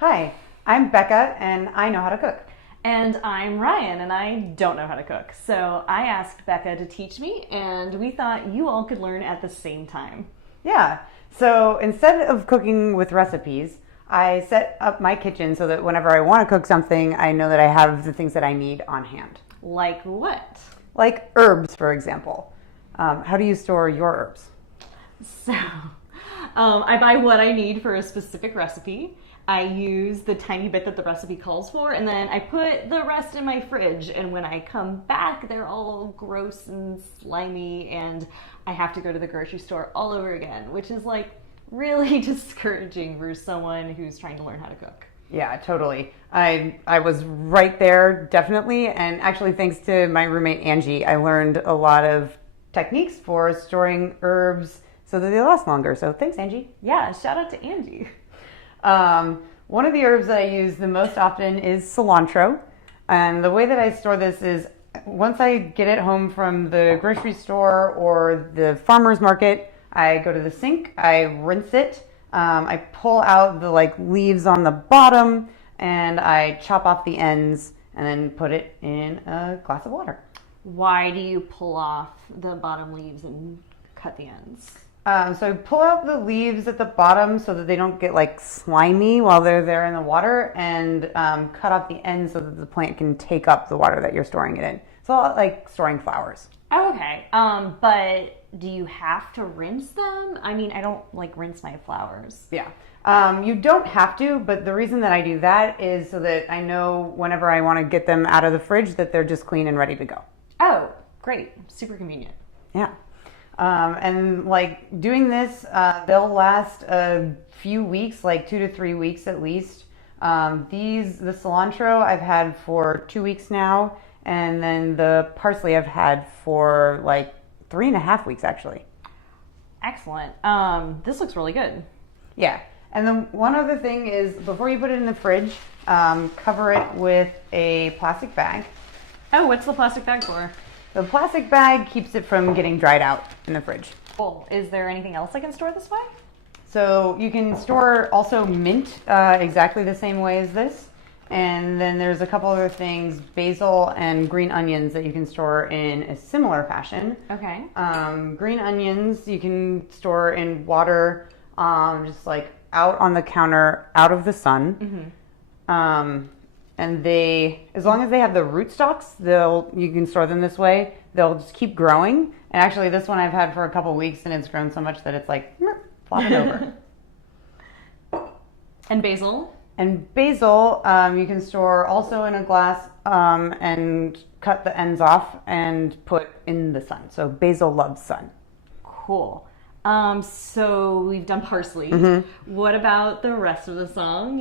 Hi, I'm Becca and I know how to cook. And I'm Ryan, and I don't know how to cook. So I asked Becca to teach me, and we thought you all could learn at the same time. Yeah, so instead of cooking with recipes, I set up my kitchen so that whenever I want to cook something, I know that I have the things that I need on hand. Like what? Like herbs, for example. How do you store your herbs? So, I buy what I need for a specific recipe. I use the tiny bit that the recipe calls for, and then I put the rest in my fridge. And when I come back, they're all gross and slimy, and I have to go to the grocery store all over again, which is like really discouraging for someone who's trying to learn how to cook. Yeah, totally. I was right there, definitely. And actually, thanks to my roommate Angie, I learned a lot of techniques for storing herbs so that they last longer. So thanks, Angie. Yeah, shout out to Angie. One of the herbs that I use the most often is cilantro. And the way that I store this is once I get it home from the grocery store or the farmer's market, I go to the sink, I rinse it, I pull out the leaves on the bottom, and I chop off the ends and then put it in a glass of water. Why do you pull off the bottom leaves and cut the ends? So I pull out the leaves at the bottom so that they don't get slimy while they're there in the water, and cut off the ends so that the plant can take up the water that you're storing it in. It's a lot like storing flowers. Oh, okay. But do you have to rinse them? I mean, I don't rinse my flowers. Yeah. You don't have to, but the reason that I do that is so that I know whenever I want to get them out of the fridge that they're just clean and ready to go. Oh, great. Super convenient. Yeah. And doing this, they'll last a few weeks, 2 to 3 weeks at least. The cilantro I've had for 2 weeks now, and then the parsley I've had for 3.5 weeks actually. Excellent. This looks really good. Yeah. And then one other thing is before you put it in the fridge, cover it with a plastic bag. Oh, what's the plastic bag for? The plastic bag keeps it from getting dried out in the fridge. Cool. Is there anything else I can store this way? So you can store also mint exactly the same way as this. And then there's a couple other things, basil and green onions that you can store in a similar fashion. Okay. Green onions you can store in water, just out on the counter, out of the sun. Mm-hmm. And as long as they have the root stalks, you can store them this way. They'll just keep growing. And actually, this one I've had for a couple weeks, and it's grown so much that it's flopping over. And basil? And basil, you can store also in a glass and cut the ends off and put in the sun. So basil loves sun. Cool. So we've done parsley. Mm-hmm. What about the rest of the song?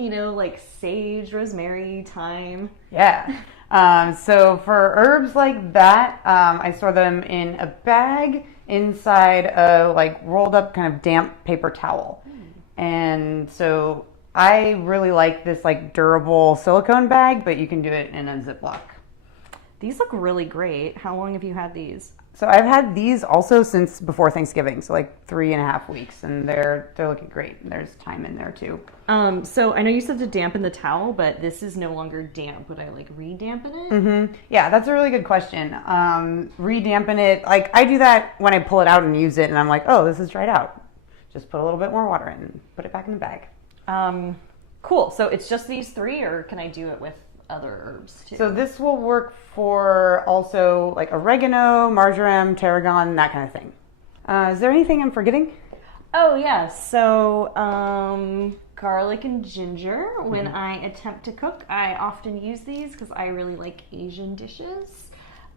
Sage, rosemary, thyme. Yeah. So for herbs like that, I store them in a bag inside a rolled up kind of damp paper towel. And so I really like this durable silicone bag, but you can do it in a Ziploc. These look really great. How long have you had these? So I've had these also since before Thanksgiving, so 3.5 weeks, and they're looking great. There's thyme in there too. So I know you said to dampen the towel, but this is no longer damp. Would I re-dampen it? Mm-hmm. Yeah, that's a really good question. Re-dampen it, I do that when I pull it out and use it, and I'm like, oh, this is dried out. Just put a little bit more water in and put it back in the bag. Cool. So it's just these three, or can I do it with other herbs too? So this will work for also oregano, marjoram, tarragon, that kind of thing. Is there anything I'm forgetting? Oh yeah, so garlic and ginger. When I attempt to cook, I often use these because I really like Asian dishes.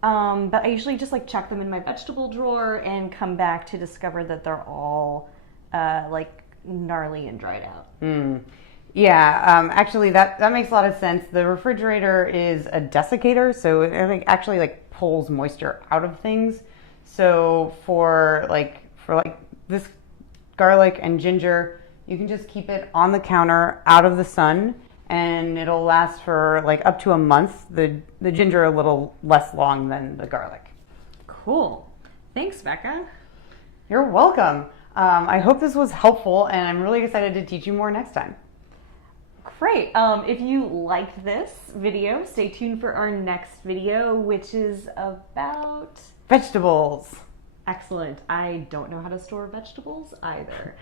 But I usually just chuck them in my vegetable drawer and come back to discover that they're all gnarly and dried out. Yeah, actually that makes a lot of sense. The refrigerator is a desiccator, so it actually pulls moisture out of things. So for this garlic and ginger, you can just keep it on the counter out of the sun, and it'll last for up to a month. The ginger a little less long than the garlic. Cool. Thanks, Becca. You're welcome. I hope this was helpful, and I'm really excited to teach you more next time. Great. If you liked this video, stay tuned for our next video, which is about Vegetables. excellent. I don't know how to store vegetables either.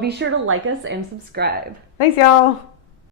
Be sure to like us and subscribe. Thanks, y'all.